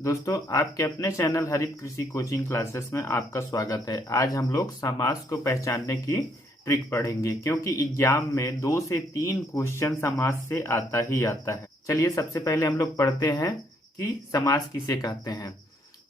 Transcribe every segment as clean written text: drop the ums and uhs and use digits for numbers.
दोस्तों, आपके अपने चैनल हरित कृषि कोचिंग क्लासेस में आपका स्वागत है। आज हम लोग समास को पहचानने की ट्रिक पढ़ेंगे, क्योंकि एग्जाम में 2 से 3 क्वेश्चन समास से आता ही आता है। चलिए सबसे पहले हम लोग पढ़ते हैं कि समास किसे कहते हैं।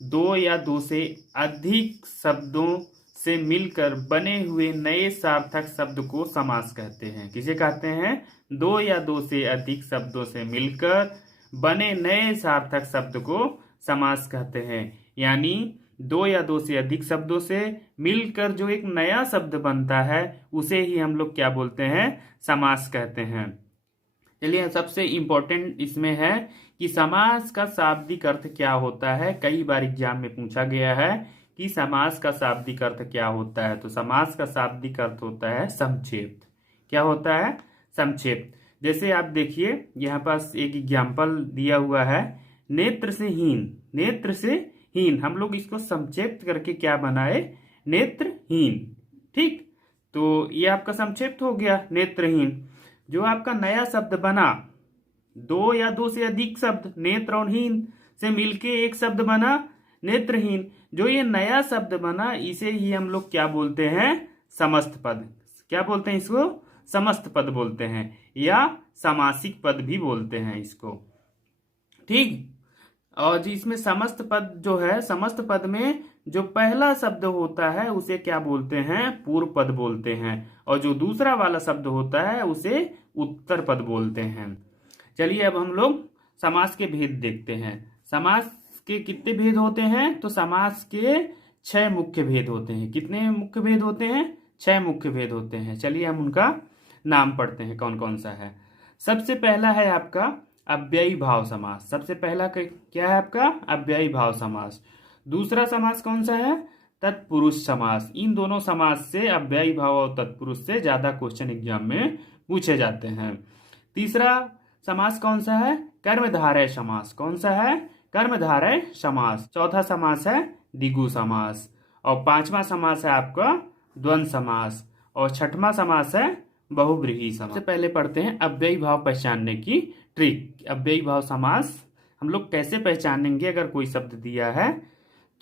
2 या 2 से अधिक शब्दों से मिलकर बने हुए नए सार्थक शब्द को समास कहते हैं। किसे कहते हैं? 2 या 2 से अधिक शब्दों से मिलकर बने नए सार्थक शब्द को समास कहते हैं। यानी 2 या 2 से अधिक शब्दों से मिलकर जो एक नया शब्द बनता है उसे ही हम लोग क्या बोलते हैं? समास कहते हैं। चलिए, सबसे इम्पोर्टेंट इसमें है कि समास का शाब्दिक अर्थ क्या होता है। कई बार एग्जाम में पूछा गया है कि समास का शाब्दिक अर्थ क्या होता है। तो समास का शाब्दिक अर्थ होता है संक्षेप। क्या होता है? संक्षेप। जैसे आप देखिए, यहाँ पास एक एग्जाम्पल दिया हुआ है, नेत्र से हीन। नेत्र से हीन, हम लोग इसको संक्षेप्त करके क्या बनाए? नेत्रहीन। ठीक, तो ये आपका संक्षेप्त हो गया, नेत्रहीन। जो आपका नया शब्द बना, 2 या 2 से अधिक शब्द नेत्र और हीन से मिलके एक शब्द बना नेत्रहीन। जो ये नया शब्द बना इसे ही हम लोग क्या बोलते हैं? समस्त पद। क्या बोलते हैं इसको? समस्त पद बोलते हैं, या समासिक पद भी बोलते हैं इसको। ठीक, और जी इसमें समस्त पद जो है, समस्त पद में जो पहला शब्द होता है उसे क्या बोलते हैं? पूर्व पद बोलते हैं, और जो दूसरा वाला शब्द होता है उसे उत्तर पद बोलते हैं। चलिए अब हम लोग समास के भेद देखते हैं। समास के कितने भेद होते हैं? तो समास के 6 मुख्य भेद होते हैं। कितने मुख्य भेद होते हैं? 6 मुख्य भेद होते हैं। चलिए हम उनका नाम पढ़ते हैं, कौन कौन सा है। सबसे पहला है आपका अव्ययी भाव समास। सबसे पहला क्या है आपका? अव्ययी भाव समास। दूसरा समास कौन सा है? तत्पुरुष समास। इन दोनों समास से, अव्ययी भाव और तत्पुरुष से, ज्यादा क्वेश्चन एग्जाम में पूछे जाते हैं। तीसरा समास कौन सा है? कर्मधारय समास। कौन सा है? कर्मधारय समास। चौथा समास है द्विगु समास, और 5वां समास है आपका द्वंद्व समास, और 6वां समास है बहुव्रीहि समास। सबसे पहले पढ़ते हैं अव्ययी भाव पहचानने की ट्रिक। अव्ययी भाव समास हम लोग कैसे पहचानेंगे? अगर कोई शब्द दिया है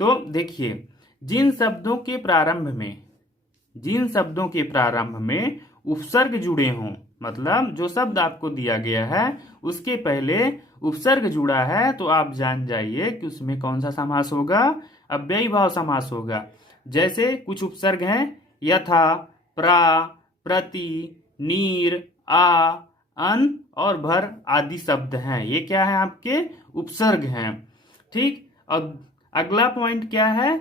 तो देखिए, जिन शब्दों के प्रारंभ में उपसर्ग जुड़े हों, मतलब जो शब्द आपको दिया गया है उसके पहले उपसर्ग जुड़ा है, तो आप जान जाइए कि उसमें कौन सा समास होगा? अव्ययी भाव समास होगा। जैसे कुछ उपसर्ग हैं, यथा, प्रा, प्रति, नीर, आ, अन और भर आदि शब्द हैं। ये क्या है? आपके उपसर्ग हैं। ठीक, और अगला पॉइंट क्या है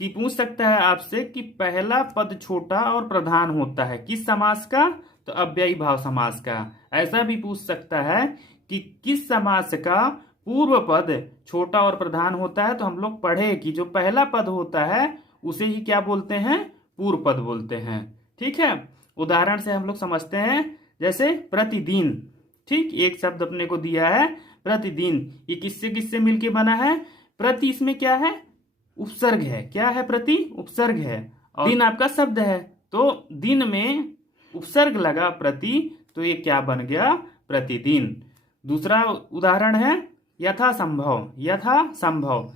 कि पूछ सकता है आपसे कि पहला पद छोटा और प्रधान होता है किस समास का? तो अव्ययी भाव समास का। ऐसा भी पूछ सकता है कि किस समास का पूर्व पद छोटा और प्रधान होता है। तो हम लोग पढ़े कि जो पहला पद होता है उसे ही क्या बोलते हैं? पूर्व पद बोलते हैं। ठीक है, उदाहरण से हम लोग समझते हैं। जैसे प्रतिदिन। ठीक, एक शब्द अपने को दिया है प्रतिदिन। ये किससे किससे मिलके बना है? प्रति इसमें क्या है? उपसर्ग है। क्या है? प्रति उपसर्ग है, और दिन आपका शब्द है, तो दिन में उपसर्ग लगा प्रति, तो ये क्या बन गया? प्रतिदिन। दूसरा उदाहरण है यथा संभव। यथा संभव,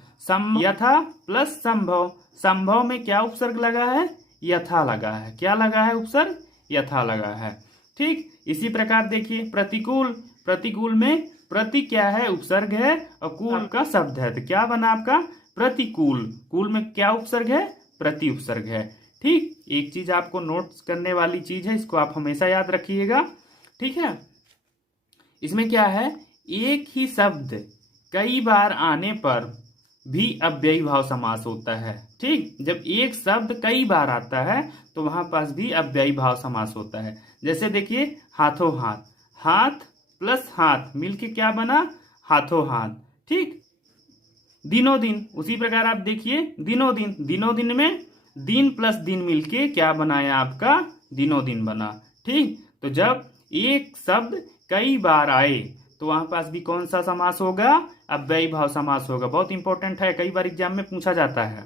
यथा प्लस संभव। संभव में क्या उपसर्ग लगा है? यथा लगा है। क्या लगा है? उपसर्ग यथा लगा है। ठीक, इसी प्रकार देखिए प्रतिकूल। प्रतिकूल में प्रति क्या है? उपसर्ग है, और कूल का शब्द है, तो क्या बना आपका? प्रतिकूल। कूल में क्या उपसर्ग है? प्रति उपसर्ग है। ठीक, एक चीज आपको नोट करने वाली चीज है, इसको आप हमेशा याद रखिएगा। ठीक है, इसमें क्या है? एक ही शब्द कई बार आने पर भी अव्ययी भाव समास होता है। ठीक, जब एक शब्द कई बार आता है तो वहां पास भी अव्ययी भाव समास होता है। जैसे देखिए, हाथों हाथ। हाथ प्लस हाथ मिलके क्या बना? हाथों हाथ। ठीक, दिनों दिन। उसी प्रकार आप देखिए, दिनों दिन। दिनों दिन में दिन प्लस दिन मिलके क्या बनाया? आपका दिनों दिन बना। ठीक, तो जब एक शब्द कई बार आए तो वहां पास भी कौन सा समास होगा? अव्ययी भाव समास होगा। बहुत इंपॉर्टेंट है, कई बार एग्जाम में पूछा जाता है।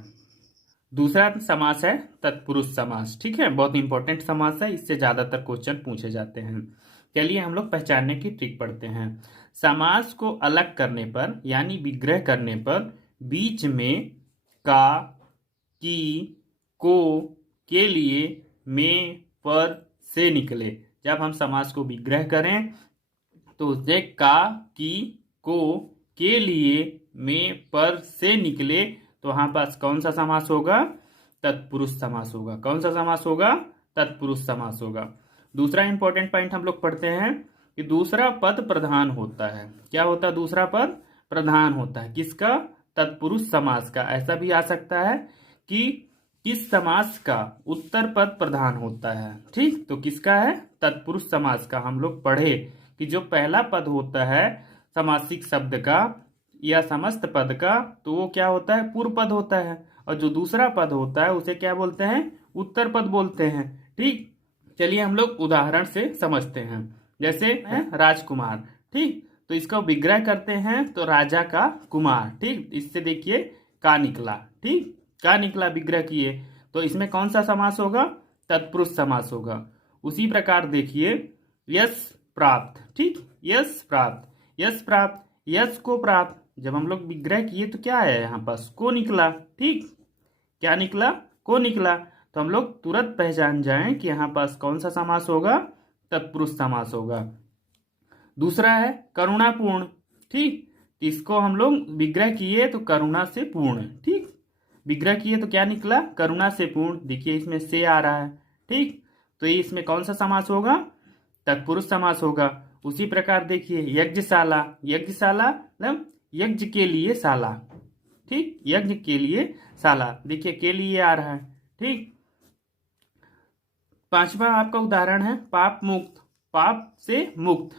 दूसरा समास है तत्पुरुष समास। ठीक है, बहुत इंपॉर्टेंट समास है, इससे ज्यादातर क्वेश्चन पूछे जाते हैं। चलिए हम लोग पहचानने की ट्रिक पढ़ते हैं। समास को अलग करने पर यानी विग्रह करने पर बीच में का, की, को, के लिए, में, पर, से निकले। जब हम समास को विग्रह करें तो उसे का, की, को, के लिए, में, पर, से निकले तो वहां पास कौन सा समास होगा? तत्पुरुष समास होगा। कौन सा समास होगा? तत्पुरुष समास होगा। दूसरा इंपॉर्टेंट पॉइंट हम लोग पढ़ते हैं कि दूसरा पद प्रधान होता है। क्या होता है? दूसरा पद प्रधान होता है। किसका? तत्पुरुष समास का। ऐसा भी आ सकता है कि किस समास का उत्तर पद प्रधान होता है। ठीक, तो किसका है? तत्पुरुष समास का। हम लोग पढ़े कि जो पहला पद होता है समासिक शब्द का या समस्त पद का, तो वो क्या होता है? पूर्व पद होता है। और जो दूसरा पद होता है उसे क्या बोलते हैं? उत्तर पद बोलते हैं। ठीक, चलिए हम लोग उदाहरण से समझते हैं। जैसे है राजकुमार। ठीक, तो इसका विग्रह करते हैं तो राजा का कुमार। ठीक, इससे देखिए का निकला। ठीक, का निकला विग्रह किए तो इसमें कौन सा समास होगा? तत्पुरुष समास होगा। उसी प्रकार देखिए यश प्राप्त। ठीक, यश प्राप्त, यश प्राप्त, यश को प्राप्त। जब हम लोग विग्रह किए तो क्या है? यहाँ पास को निकला। ठीक, क्या निकला? को निकला। तो हम लोग तुरंत पहचान जाएं कि यहाँ पास कौन सा समास होगा? तत्पुरुष समास होगा। दूसरा है करुणापूर्ण। ठीक, इसको हम लोग विग्रह किए तो करुणा से पूर्ण। ठीक, विग्रह किए तो क्या निकला? करुणा से पूर्ण। देखिए इसमें से आ रहा है। ठीक, तो ये इसमें कौन सा समास होगा? तत्पुरुष समास होगा। उसी प्रकार देखिए यज्ञशाला। यज्ञशाला मतलब यज्ञ के लिए शाला। ठीक, यज्ञ के लिए शाला। देखिए के लिए आ रहा है। ठीक, पांचवा आपका उदाहरण है पाप मुक्त। पाप से मुक्त,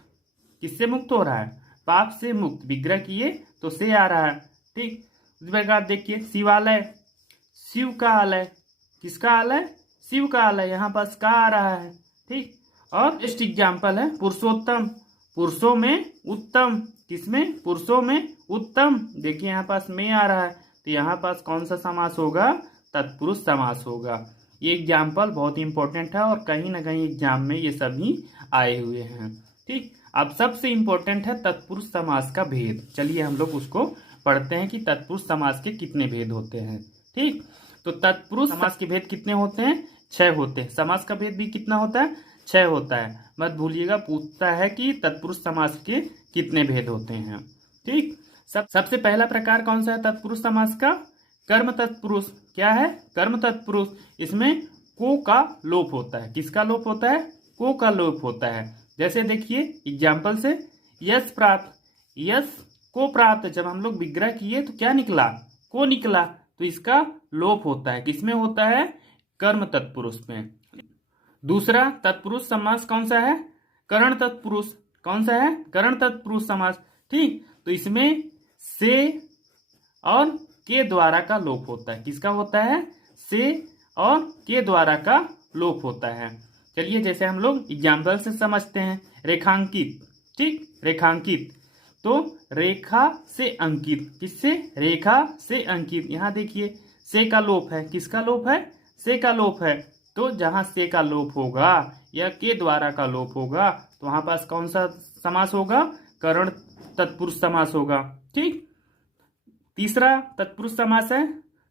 किससे मुक्त हो रहा है? पाप से मुक्त। विग्रह किए तो से आ रहा है। ठीक, इस प्रकार देखिए शिवालय, शिव का आलय। किसका आलय? शिव का आलय। यहाँ पास का आ रहा है। ठीक, और बेस्ट एग्जाम्पल है पुरुषोत्तम। पुरुषों में उत्तम। किसमें? पुरुषों में उत्तम। देखिए यहाँ पास में आ रहा है तो यहाँ पास कौन सा समास होगा? तत्पुरुष समास होगा। ये एग्जाम्पल बहुत इंपॉर्टेंट है और कहीं ना कहीं एग्जाम में ये सभी आए हुए हैं। ठीक, अब सबसे इंपॉर्टेंट है तत्पुरुष समास का भेद। चलिए हम लोग उसको पढ़ते हैं कि तत्पुरुष समास के कितने भेद होते हैं। ठीक, तो तत्पुरुष समास के भेद कितने होते हैं? 6 होते हैं। समास का भेद भी कितना होता है? 6 होता है। मत भूलिएगा, पूछता है कि तत्पुरुष समास के कितने भेद होते हैं। ठीक, सबसे पहला प्रकार कौन सा है तत्पुरुष समास का? कर्म तत्पुरुष। क्या है? कर्म तत्पुरुष। इसमें को का लोप होता है। किसका लोप होता है? को का लोप होता है। जैसे देखिए एग्जाम्पल से यश प्राप्त, यश को प्राप्त। जब हम लोग विग्रह किए तो क्या निकला? को निकला। तो इसका लोप होता है। किसमें होता है? कर्म तत्पुरुष में। दूसरा तत्पुरुष समास कौन सा है? करण तत्पुरुष। कौन सा है? करण तत्पुरुष समास। ठीक, तो इसमें से और के द्वारा का लोप होता है। किसका होता है? से और के द्वारा का लोप होता है। चलिए जैसे हम लोग एग्जाम्पल से समझते हैं। रेखांकित। ठीक, रेखांकित तो रेखा से अंकित। किससे? रेखा से अंकित। यहाँ देखिए से का लोप है। किसका लोप है? से का लोप है। तो जहां से का लोप होगा या के द्वारा का लोप होगा तो वहां पास कौन सा समास होगा? करण तत्पुरुष समास होगा। ठीक, तीसरा तत्पुरुष समास है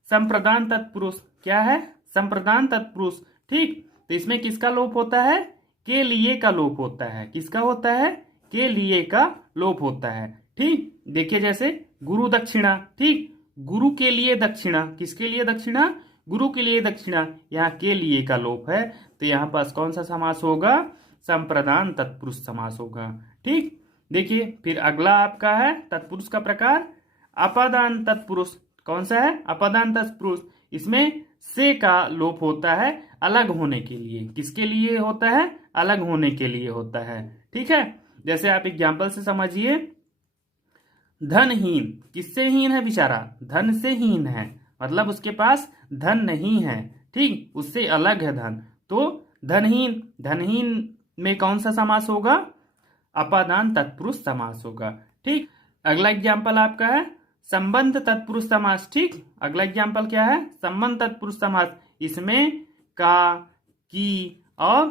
संप्रदान तत्पुरुष। क्या है? संप्रदान तत्पुरुष। ठीक, तो इसमें किसका लोप होता है? के लिए का लोप होता है। किसका होता है? के लिए का लोप होता है। ठीक, देखिए जैसे गुरु दक्षिणा। ठीक, गुरु के लिए दक्षिणा। किसके लिए दक्षिणा? गुरु के लिए दक्षिणा। यहाँ के लिए का लोप है तो यहाँ पास कौन सा समास होगा? संप्रदान तत्पुरुष समास होगा। ठीक, देखिए फिर अगला आपका है तत्पुरुष का प्रकार अपादान तत्पुरुष। कौन सा है? अपादान तत्पुरुष। इसमें से का लोप होता है अलग होने के लिए। किसके लिए होता है? अलग होने के लिए होता है। ठीक है, जैसे आप एग्जाम्पल से समझिए धनहीन। किससे हीन है बेचारा? धन से हीन है, मतलब उसके पास धन नहीं है। ठीक, उससे अलग है धन। तो धनहीन, धनहीन में कौन सा समास होगा? अपादान तत्पुरुष समास होगा। ठीक, अगला एग्जाम्पल आपका है संबंध तत्पुरुष समास। ठीक, अगला एग्जाम्पल क्या है? संबंध तत्पुरुष समास। इसमें का, की और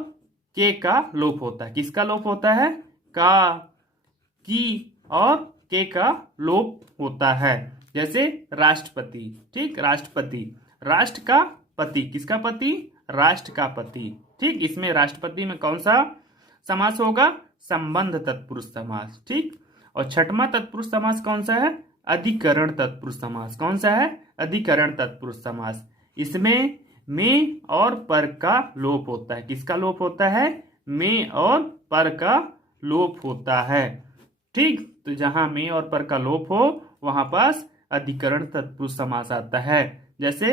के का लोप होता है। किसका लोप होता है? का, की और के का लोप होता है। जैसे राष्ट्रपति, ठीक, राष्ट्रपति, राष्ट्र का पति, किसका पति? राष्ट्र का पति, ठीक। इसमें राष्ट्रपति में कौन सा समास होगा? संबंध तत्पुरुष समास, ठीक। और छठवां तत्पुरुष समास कौन सा है? अधिकरण तत्पुरुष समास। कौन सा है? अधिकरण तत्पुरुष समास। इसमें में और पर का लोप होता है। किसका लोप होता है? में और पर का लोप होता है, ठीक। तो जहां में और पर का लोप हो वहां पास अधिकरण तत्पुरुष समास आता है। जैसे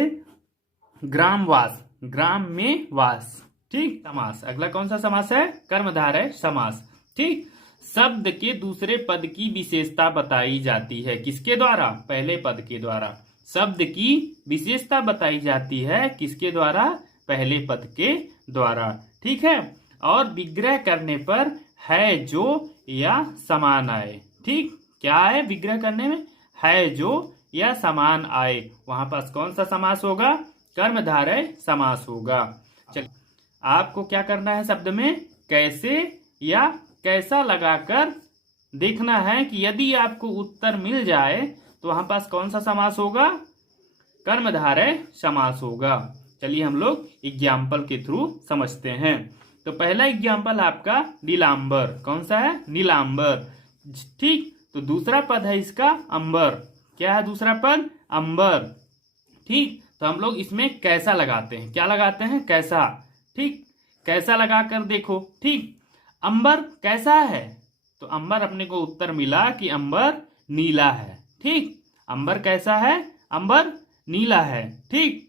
ग्रामवास, ग्राम में वास, ठीक, समास। अगला कौन सा समास है? कर्मधारय समास, ठीक। शब्द के दूसरे पद की विशेषता बताई जाती है, किसके द्वारा? पहले पद के द्वारा। शब्द की विशेषता बताई जाती है किसके द्वारा? पहले पद के द्वारा, ठीक है। और विग्रह करने पर है जो या समान आए, ठीक। क्या है विग्रह करने में? है जो या समान आए, वहां पास कौन सा समास होगा? कर्मधारय समास होगा। चलिए आपको क्या करना है? शब्द में कैसे या कैसा लगाकर देखना है कि यदि आपको उत्तर मिल जाए तो वहां पास कौन सा समास होगा? कर्मधारय समास होगा। चलिए हम लोग एग्जाम्पल के थ्रू समझते हैं। तो पहला एग्जाम्पल आपका नीलांबर। कौन सा है? नीलांबर, ठीक। तो दूसरा पद है इसका अंबर। क्या है दूसरा पद? अंबर, ठीक। तो हम लोग इसमें कैसा लगाते हैं। क्या लगाते हैं? कैसा, ठीक। कैसा लगाकर देखो, ठीक। अंबर कैसा है? तो अंबर अपने को उत्तर मिला कि अंबर नीला है, ठीक। अंबर कैसा है? अंबर नीला है, ठीक।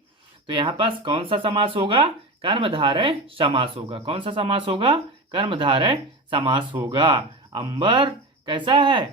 तो यहां पास कौन सा समास होगा? कर्मधारय समास होगा। कौन सा समास होगा? कर्मधारय समास होगा। अंबर कैसा है?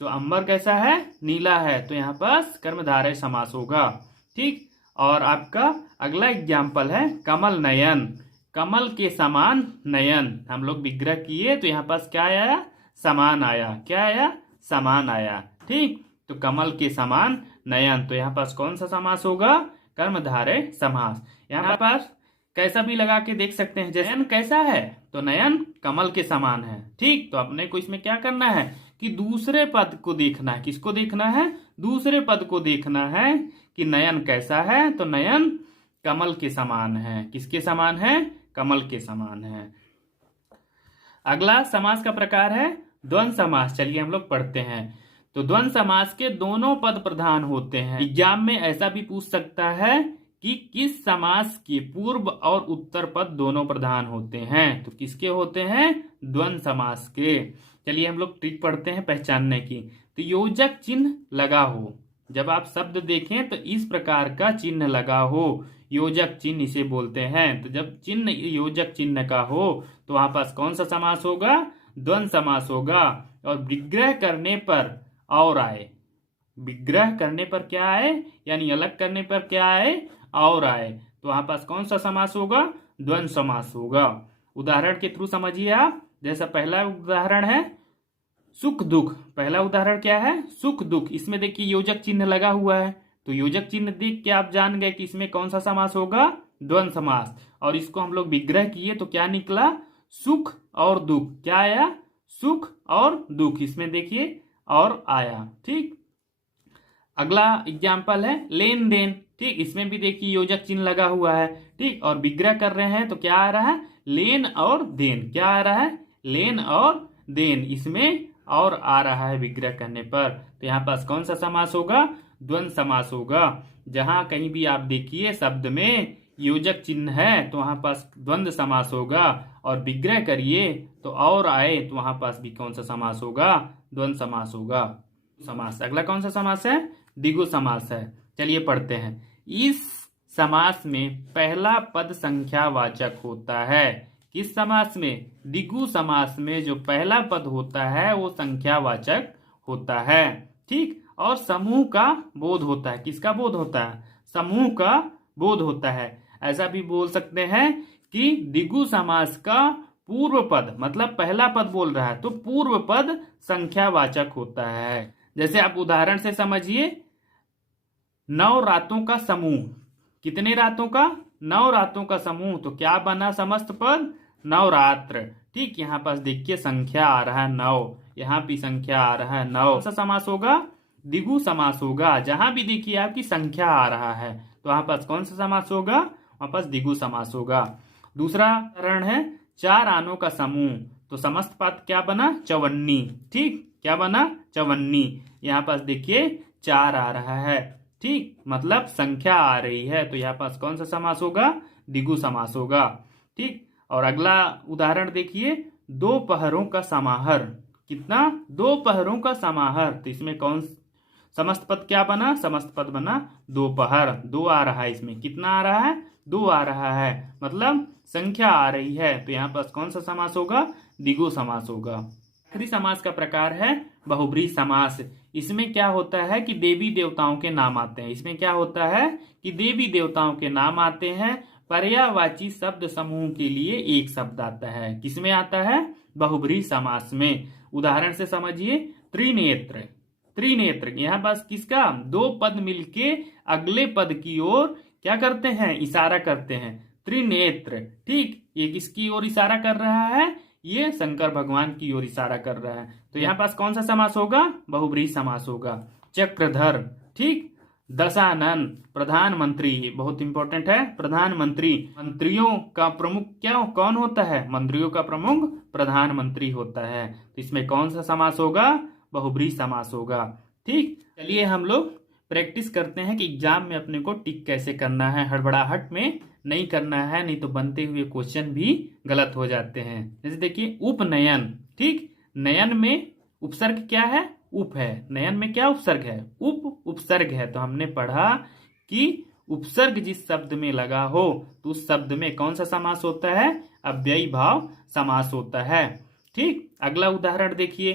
तो अंबर कैसा है? नीला है, तो यहां पास कर्मधारय समास होगा, ठीक। और आपका अगला एग्जाम्पल है कमल नयन। कमल के समान नयन, हम लोग विग्रह किए तो यहाँ पास क्या आया? समान आया। क्या आया? समान आया, ठीक। तो कमल के समान नयन, तो यहाँ पास कौन सा समास होगा? कर्मधारय समास। यहाँ पास कैसा भी लगा के देख सकते हैं। जैसे नयन कैसा है? तो नयन कमल के समान है, ठीक। तो अपने को इसमें क्या करना है कि दूसरे पद को देखना है। किसको देखना है? दूसरे पद को देखना है कि नयन कैसा है। तो नयन कमल के समान है। किसके समान है? कमल के समान है। अगला समास का प्रकार है द्वंद्व समास। चलिए हम लोग पढ़ते हैं। तो द्वंद्व समास के दोनों पद प्रधान होते हैं। एग्जाम में ऐसा भी पूछ सकता है कि किस समास के पूर्व और उत्तर पद दोनों प्रधान होते हैं। तो किसके होते हैं? द्वंद्व समास के। चलिए हम लोग ट्रिक पढ़ते हैं पहचानने की। तो योजक चिन्ह लगा हो, जब आप शब्द देखें तो इस प्रकार का चिन्ह लगा हो, योजक चिन्ह इसे बोलते हैं। तो जब चिन्ह योजक चिन्ह का हो तो वहां पास कौन सा समास होगा? द्वंद्व समास होगा। और विग्रह करने पर और आए, विग्रह करने पर क्या आए? यानी अलग करने पर क्या आए? और आए, तो वहां पास कौन सा समास होगा? द्वंद्व समास होगा। उदाहरण के थ्रू समझिए आप। जैसा पहला उदाहरण है सुख दुख। पहला उदाहरण क्या है? सुख दुख। इसमें देखिए योजक चिन्ह लगा हुआ है, तो योजक चिन्ह देख के आप जान गए कि इसमें कौन सा समास होगा? द्वंद्व समास। और इसको हम लोग विग्रह किए तो क्या निकला? सुख और दुख। क्या आया? सुख और दुख। इसमें देखिए और आया, ठीक। अगला एग्जाम्पल है लेन देन, ठीक। इसमें भी देखिए योजक चिन्ह लगा हुआ है, ठीक। और विग्रह कर रहे हैं तो क्या आ रहा है? लेन और देन। क्या आ रहा है? लेन और देन। इसमें और आ रहा है विग्रह करने पर, तो यहाँ पास कौन सा समास होगा? द्वंद्व समास होगा। जहां कहीं भी आप देखिए शब्द में योजक चिन्ह है तो वहां पास द्वंद्व समास होगा। और विग्रह करिए तो और आए तो वहां पास भी कौन सा समास होगा? द्वंद्व समास होगा। समास। अगला कौन सा समास है? द्विगु समास है। चलिए पढ़ते हैं। इस समास में पहला पद संख्यावाचक होता है। किस समास में? द्विगु समास में जो पहला पद होता है वो संख्यावाचक होता है, ठीक। और समूह का बोध होता है। किसका बोध होता है? समूह का बोध होता है। ऐसा भी बोल सकते हैं कि द्विगु समास का पूर्व पद, मतलब पहला पद बोल रहा है तो पूर्व पद संख्यावाचक होता है। जैसे आप उदाहरण से समझिए, 9 रातों का समूह। कितने रातों का? 9 रातों का समूह। तो क्या बना समस्त पद? नवरात्र, ठीक। यहाँ पास देखिए संख्या आ रहा है 9, यहाँ भी संख्या आ रहा है 9। कौन सा समास होगा? द्विगु समास होगा। जहां भी देखिए आपकी संख्या आ रहा है तो वहां पास कौन सा समास होगा? वहां पास द्विगु समास होगा। दूसरा उदाहरण है 4 आनों का समूह, तो समस्त पद क्या बना? चवन्नी। ठीक, क्या बना? चवन्नी। यहाँ पास देखिए 4 आ रहा है, ठीक, मतलब संख्या आ रही है, तो यहाँ पास कौन सा समास होगा? द्विगु समास होगा। ठीक, और अगला उदाहरण देखिए 2 पहरों का समाहर। कितना? 2 पहरों का समाहर, तो इसमें कौन समस्त पद क्या बना? समस्त पद बना दोपहर। 2 आ रहा है, इसमें कितना आ रहा है? 2 आ रहा है, मतलब संख्या आ रही है, तो यहाँ पास कौन सा समास होगा? द्विगु समास होगा। आखिरी समास का प्रकार है बहुब्रीहि समास। इसमें क्या होता है कि देवी देवताओं के नाम आते हैं। इसमें क्या होता है कि देवी देवताओं के नाम आते हैं, पर्यायवाची शब्द समूह के लिए एक शब्द आता है। किसमें आता है? बहुब्रीहि समास में। उदाहरण से समझिए, त्रिनेत्र। त्रिनेत्र यहाँ पास किसका? 2 पद मिलके अगले पद की ओर क्या करते हैं? इशारा करते हैं। त्रिनेत्र, ठीक, ये किसकी ओर इशारा कर रहा है? ये शंकर भगवान की ओर इशारा कर रहा है, तो यहाँ पास कौन सा समास होगा? बहुब्रीहि समास होगा। चक्रधर, ठीक। दशानन, प्रधानमंत्री, बहुत इंपॉर्टेंट है, प्रधानमंत्री। मंत्रियों का प्रमुख क्या कौन होता है? मंत्रियों का प्रमुख प्रधानमंत्री होता है, तो इसमें कौन सा समास होगा? बहुब्रीहि समास होगा। ठीक, चलिए हम लोग प्रैक्टिस करते हैं कि एग्जाम में अपने को टिक कैसे करना है। हड़बड़ाहट में नहीं करना है, नहीं तो बनते हुए क्वेश्चन भी गलत हो जाते हैं। जैसे देखिए उपनयन, ठीक, नयन में उपसर्ग क्या है? उप है। नयन में क्या उपसर्ग है? उपसर्ग है। तो हमने पढ़ा कि उपसर्ग जिस शब्द में लगा हो तो उस शब्द में कौन सा समास होता है? अव्ययी भाव समास होता है। ठीक, अगला उदाहरण देखिए,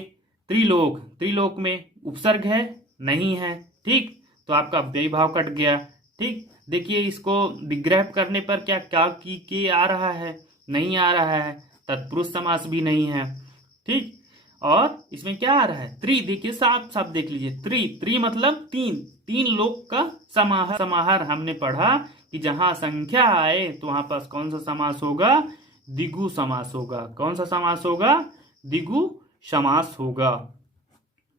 त्रिलोक। त्रिलोक में उपसर्ग है? नहीं है, ठीक, तो आपका अव्ययी भाव कट गया। ठीक, देखिए इसको विग्रह करने पर क्या क्या की के आ रहा है? नहीं आ रहा है। तत्पुरुष समास भी नहीं है। ठीक, और इसमें क्या आ रहा है? त्रि। देखिए साफ साफ देख लीजिए, त्रि मतलब 3 लोक का समाहार। समाहार हमने पढ़ा कि जहां संख्या आए तो वहां पास कौन सा समास होगा? द्विगु समास होगा। कौन सा समास होगा? द्विगु समास होगा।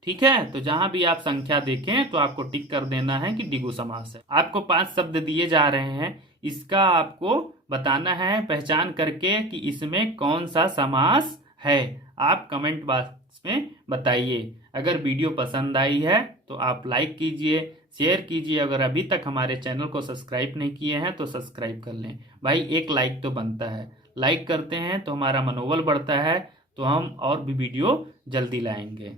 ठीक है, तो जहां भी आप संख्या देखें तो आपको टिक कर देना है कि द्विगु समास है। आपको 5 शब्द दिए जा रहे हैं, इसका आपको बताना है पहचान करके कि इसमें कौन सा समास है। आप कमेंट बॉक्स में बताइए। अगर वीडियो पसंद आई है तो आप लाइक कीजिए, शेयर कीजिए। अगर अभी तक हमारे चैनल को सब्सक्राइब नहीं किए हैं तो सब्सक्राइब कर लें। भाई एक लाइक तो बनता है, लाइक करते हैं तो हमारा मनोबल बढ़ता है, तो हम और भी वीडियो जल्दी लाएंगे।